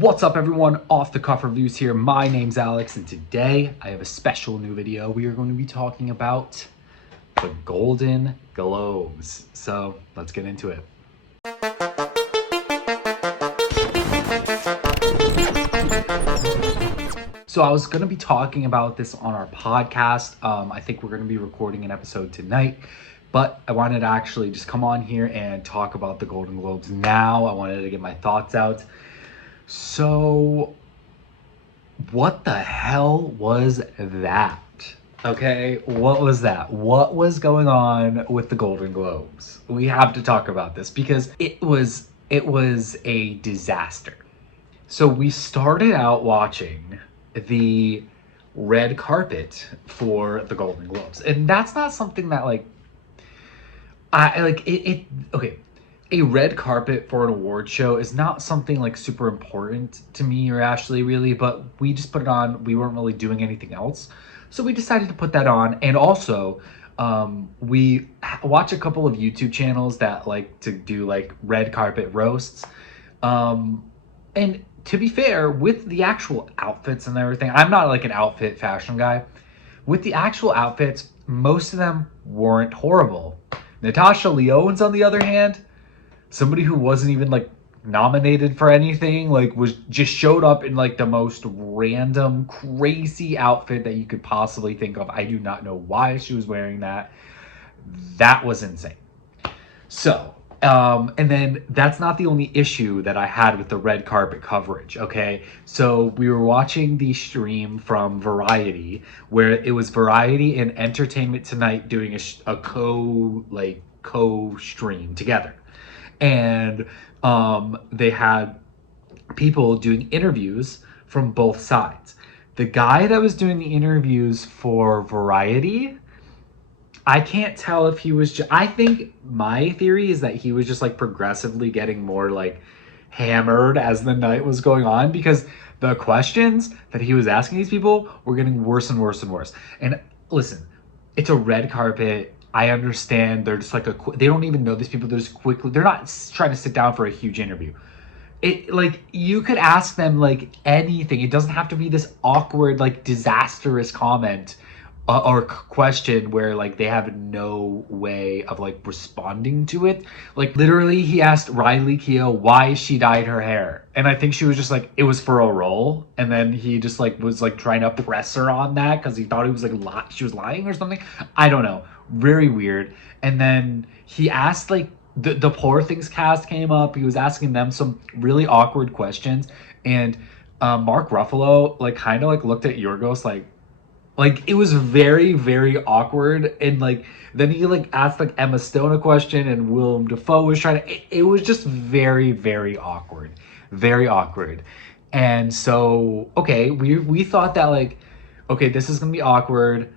What's up everyone, Off the Cuff Reviews here. My name's Alex and today I have a special new video. We are going to be talking about the Golden Globes. So let's get into it. So I was going to be talking about this on our podcast. I think we're going to be recording an episode tonight, but I wanted to actually just come on here and talk about the Golden Globes now. I wanted to get my thoughts out. So, what the hell was that? Okay, what was that? What was going on with the Golden Globes? We have to talk about this because it was a disaster. So we started out watching the red carpet for the Golden Globes, and that's not something that okay. A red carpet for an award show is not something like super important to me or Ashley really, but we just put it on. We weren't really doing anything else, so we decided to put that on. And also we watch a couple of YouTube channels that like to do like red carpet roasts, and to be fair, with the actual outfits and everything, I'm not like an outfit fashion guy. With the actual outfits, most of them weren't horrible. Natasha Lyonne's, on the other hand, somebody who wasn't even like nominated for anything, like was just showed up in like the most random crazy outfit that you could possibly think of. I do not know why she was wearing that. That was insane. So and then that's not the only issue that I had with the red carpet coverage. Okay, so we were watching the stream from Variety, where it was Variety and Entertainment Tonight doing a co stream together. And they had people doing interviews from both sides. The guy that was doing the interviews for Variety, I can't tell if he was I think my theory is that he was just like progressively getting more like hammered as the night was going on, because the questions that he was asking these people were getting worse and worse and worse. And listen, it's a red carpet. I understand they're just like they don't even know these people. They're just quickly, they're not trying to sit down for a huge interview. It like, you could ask them like anything. It doesn't have to be this awkward, like disastrous comment or question where like they have no way of like responding to it. Like literally he asked Riley Keough why she dyed her hair, and I think she was just like, it was for a role, and then he just like was like trying to press her on that because he thought he was like she was lying or something. I don't know, very weird. And then he asked like the Poor Things cast came up. He was asking them some really awkward questions, and Mark Ruffalo like kind of like looked at Yorgos like it was very, very awkward. And like then he like asked like Emma Stone a question, and Willem Dafoe was trying to, it was just very, very awkward. Very awkward. And so okay, we thought that like, okay, this is gonna be awkward,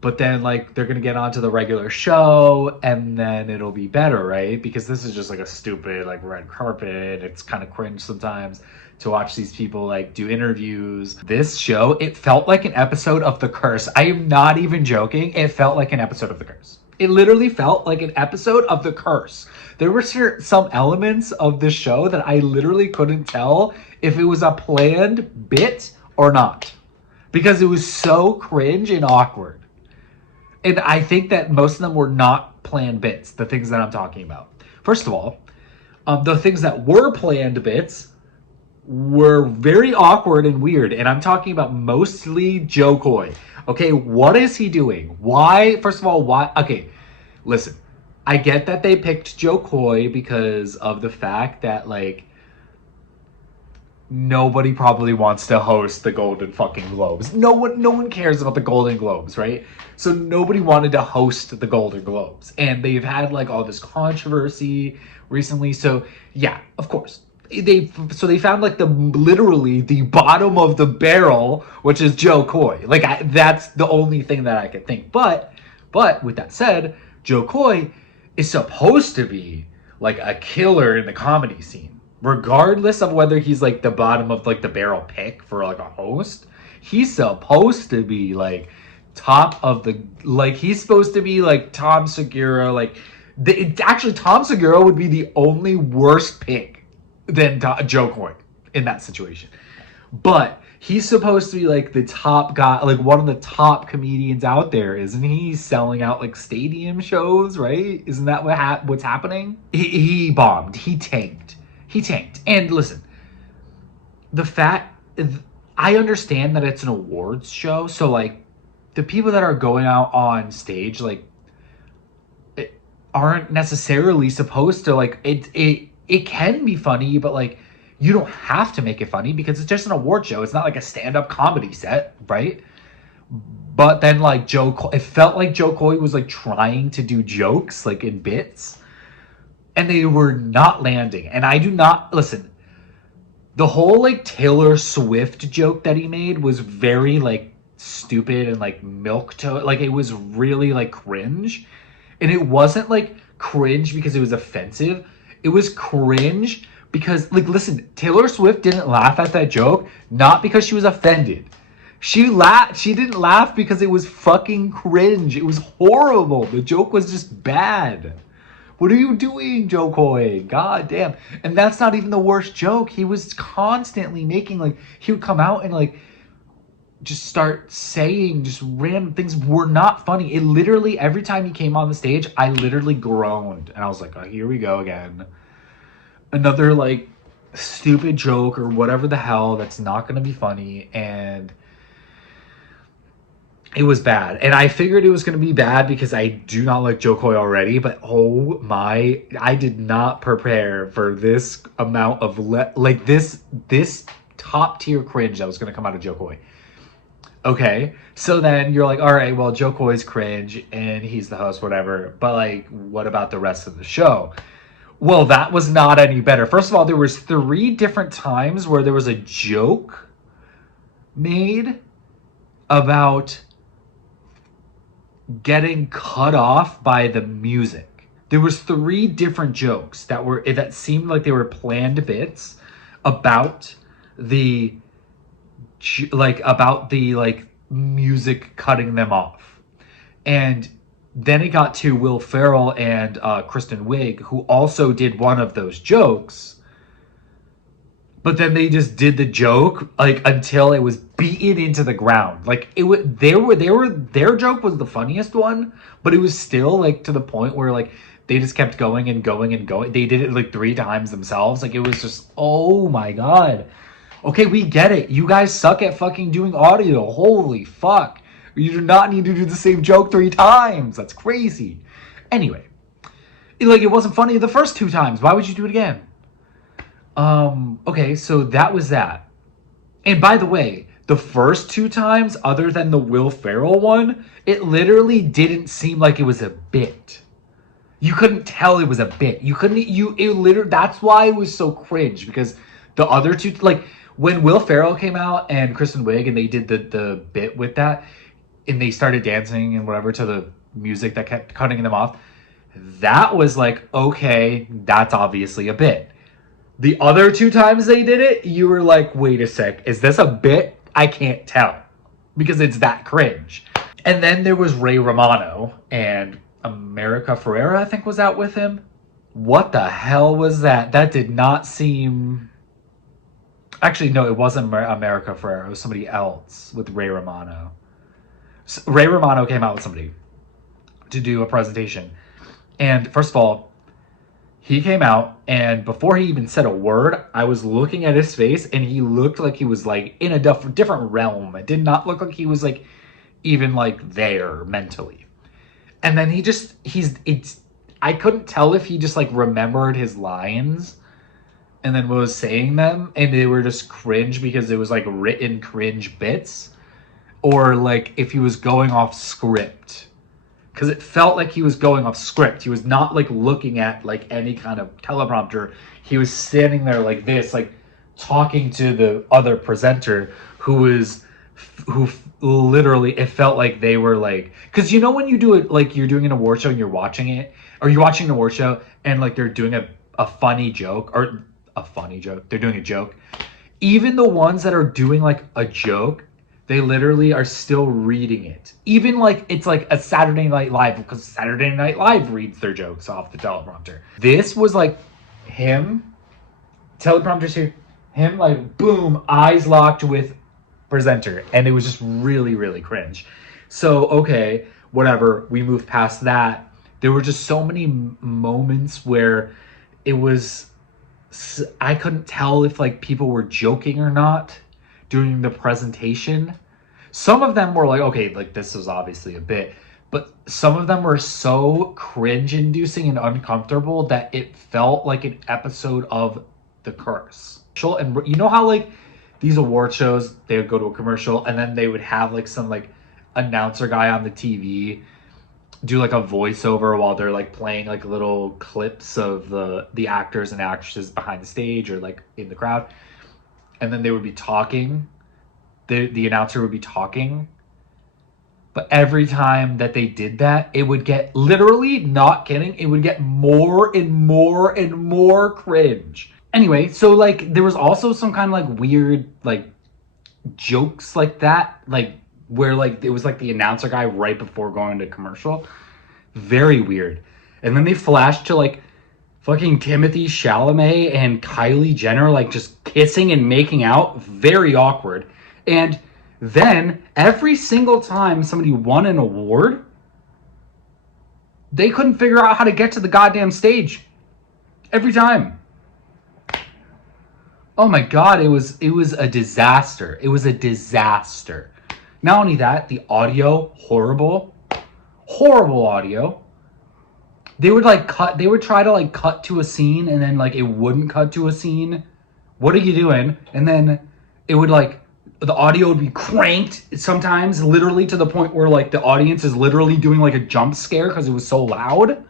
but then like they're gonna get onto the regular show and then it'll be better, right? Because this is just like a stupid like red carpet. It's kind of cringe sometimes to watch these people like do interviews. This show, it felt like an episode of The Curse. I am not even joking. It felt like an episode of The Curse. It literally felt like an episode of The Curse. There were some elements of this show that I literally couldn't tell if it was a planned bit or not, because it was so cringe and awkward. And I think that most of them were not planned bits, the things that I'm talking about. First of all, the things that were planned bits were very awkward and weird. And I'm talking about mostly Joe Koy. Okay, what is he doing? Why? First of all, why? Okay, listen. I get that they picked Joe Koy because of the fact that like nobody probably wants to host the Golden fucking Globes. No one cares about the Golden Globes, right? So nobody wanted to host the Golden Globes. And they've had like all this controversy recently. So yeah, of course. They found like literally the bottom of the barrel, which is Joe Koy. Like that's the only thing that I could think. But with that said, Joe Koy is supposed to be like a killer in the comedy scene, regardless of whether he's like the bottom of like the barrel pick for like a host. He's supposed to be like top of the, like he's supposed to be like Tom Segura. Like actually Tom Segura would be the only worst pick than Joe Koy. in that situation. But he's supposed to be like the top guy, like one of the top comedians out there, isn't he? He's selling out like stadium shows, right? Isn't that what's happening? He bombed. He tanked. He tanked. And listen, the fact, I understand that it's an awards show, so like the people that are going out on stage like aren't necessarily supposed to like it can be funny, but like you don't have to make it funny because it's just an award show. It's not like a stand-up comedy set, right? But then like it felt like Joe Koy was like trying to do jokes like in bits, and they were not landing. And I do not listen. The whole like Taylor Swift joke that he made was very like stupid and like milquetoast. Like it was really like cringe. And it wasn't like cringe because it was offensive. It was cringe because, like, listen, Taylor Swift didn't laugh at that joke, not because she was offended. She didn't laugh because it was fucking cringe. It was horrible. The joke was just bad. What are you doing, Joe Koy? God damn. And that's not even the worst joke. He was constantly making, like, he would come out and, like, just start saying just random things were not funny. It literally, every time he came on the stage, I literally groaned. And I was like, oh, here we go again. Another, like, stupid joke or whatever the hell that's not going to be funny. And it was bad. And I figured it was going to be bad because I do not like Joe Koy already. But oh my, I did not prepare for this amount of, this top tier cringe that was going to come out of Joe Koy. Okay, so then you're like, all right, well, Joe Koy's cringe and he's the host, whatever. But like, what about the rest of the show? Well, that was not any better. First of all, there was 3 different times where there was a joke made about getting cut off by the music. There was 3 different jokes that seemed like they were planned bits about the music cutting them off. And then it got to Will Ferrell and Kristen Wiig, who also did one of those jokes, but then they just did the joke like until it was beaten into the ground. Like their joke was the funniest one, but it was still like to the point where like they just kept going and going and going. They did it like 3 times themselves. Like it was just, oh my God. Okay, we get it. You guys suck at fucking doing audio. Holy fuck. You do not need to do the same joke 3 times. That's crazy. Anyway, it wasn't funny the first 2 times. Why would you do it again? Okay, so that was that. And by the way, the first 2 times, other than the Will Ferrell one, it literally didn't seem like it was a bit. You couldn't tell it was a bit. That's why it was so cringe, because the other 2, like, when Will Ferrell came out and Kristen Wiig and they did the bit with that, and they started dancing and whatever to the music that kept cutting them off, that was like, okay, that's obviously a bit. The other 2 times they did it, you were like, wait a sec, is this a bit? I can't tell, because it's that cringe. And then there was Ray Romano, and America Ferrera, I think, was out with him. What the hell was that? That did not seem... Actually, no, it wasn't America Ferrera. It was somebody else with Ray Romano. So Ray Romano came out with somebody to do a presentation. And first of all, he came out, and before he even said a word, I was looking at his face, and he looked like he was like in a different realm. It did not look like he was like even like there mentally. And then I couldn't tell if he just like remembered his lines and then was saying them, and they were just cringe because it was like written cringe bits, or like if he was going off script, because it felt like he was going off script. He was not like looking at like any kind of teleprompter. He was standing there like this, like talking to the other presenter who literally, it felt like they were like, because you know when you do it, like you're doing an award show and you're watching it, or you're watching an award show and like they're doing a funny joke, or a funny joke, they're doing a joke. Even the ones that are doing like a joke, they literally are still reading it. Even like it's like a Saturday Night Live, because Saturday Night Live reads their jokes off the teleprompter. This was like him, teleprompter's here, him like boom, eyes locked with presenter, and it was just really, really cringe. So okay, whatever. We moved past that. There were just so many moments where it was I couldn't tell if like people were joking or not during the presentation. Some of them were like, okay, like this was obviously a bit, but some of them were so cringe inducing and uncomfortable that it felt like an episode of The Curse. And you know how like these award shows, they would go to a commercial and then they would have like some like announcer guy on the TV do like a voiceover while they're like playing like little clips of the actors and actresses behind the stage or like in the crowd, and then they would be talking. The announcer would be talking, but every time that they did that, it would get, literally not kidding, it would get more and more and more cringe. Anyway, so like there was also some kind of like weird like jokes like that, like where like it was like the announcer guy right before going to commercial. Very weird. And then they flashed to like fucking Timothy Chalamet and Kylie Jenner like just kissing and making out. Very awkward. And then every single time somebody won an award, they couldn't figure out how to get to the goddamn stage. Every time. Oh my god, it was a disaster. It was a disaster. Not only that, the audio, horrible. Horrible audio. They would try to like cut to a scene and then like it wouldn't cut to a scene. What are you doing? And then it would like, the audio would be cranked sometimes, literally to the point where like the audience is literally doing like a jump scare because it was so loud.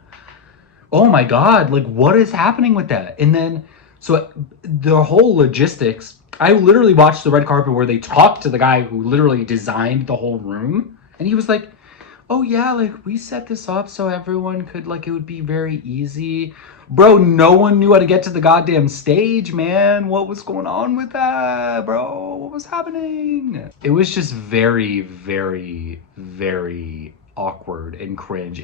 Oh my god, like what is happening with that? And then, so the whole logistics, I literally watched the red carpet where they talked to the guy who literally designed the whole room. And he was like, oh yeah, like we set this up so everyone could, like, it would be very easy. Bro, no one knew how to get to the goddamn stage, man. What was going on with that, bro? What was happening? It was just very, very, very awkward and cringe.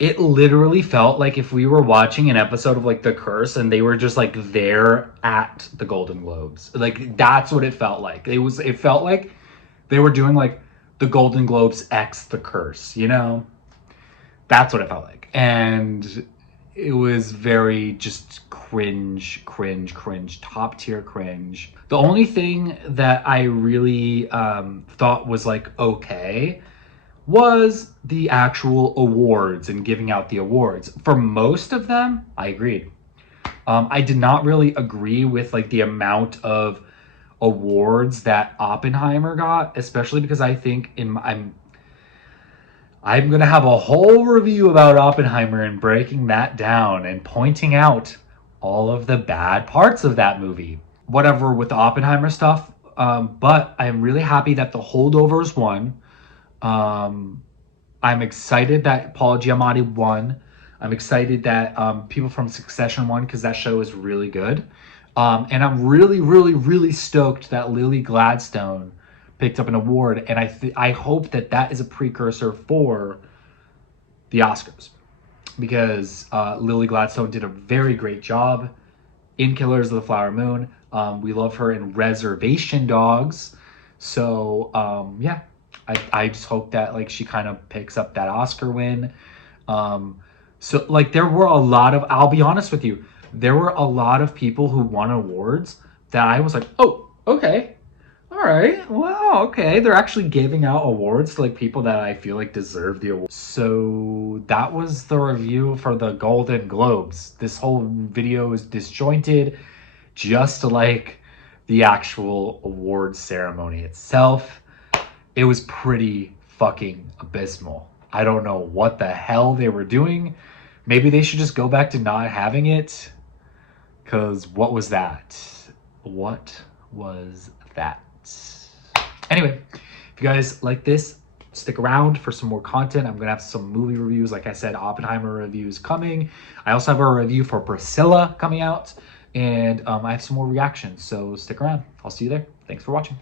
It literally felt like if we were watching an episode of like The Curse and they were just like there at the Golden Globes. Like that's what it felt like. It felt like they were doing like the Golden Globes X The Curse, you know? That's what it felt like. And it was very just cringe, top tier cringe. The only thing that I really thought was like okay was the actual awards and giving out the awards. For most of them, I agreed. I did not really agree with like the amount of awards that Oppenheimer got, especially because I think I'm gonna have a whole review about Oppenheimer and breaking that down and pointing out all of the bad parts of that movie. Whatever with the Oppenheimer stuff, but I'm really happy that The Holdovers won. I'm excited that Paul Giamatti won. I'm excited that people from Succession won because that show is really good. And I'm really, really, really stoked that Lily Gladstone picked up an award. And I hope that that is a precursor for the Oscars. Because Lily Gladstone did a very great job in Killers of the Flower Moon. We love her in Reservation Dogs. So, yeah. I just hope that like she kind of picks up that Oscar win. So like there were a lot of, I'll be honest with you, there were a lot of people who won awards that I was like, oh, okay. All right. Wow. Okay. They're actually giving out awards to like people that I feel like deserve the award. So that was the review for the Golden Globes. This whole video is disjointed, just like the actual award ceremony itself. It was pretty fucking abysmal. I don't know what the hell they were doing. Maybe they should just go back to not having it. Because what was that? What was that? Anyway, if you guys like this, stick around for some more content. I'm going to have some movie reviews. Like I said, Oppenheimer reviews coming. I also have a review for Priscilla coming out. And I have some more reactions. So stick around. I'll see you there. Thanks for watching.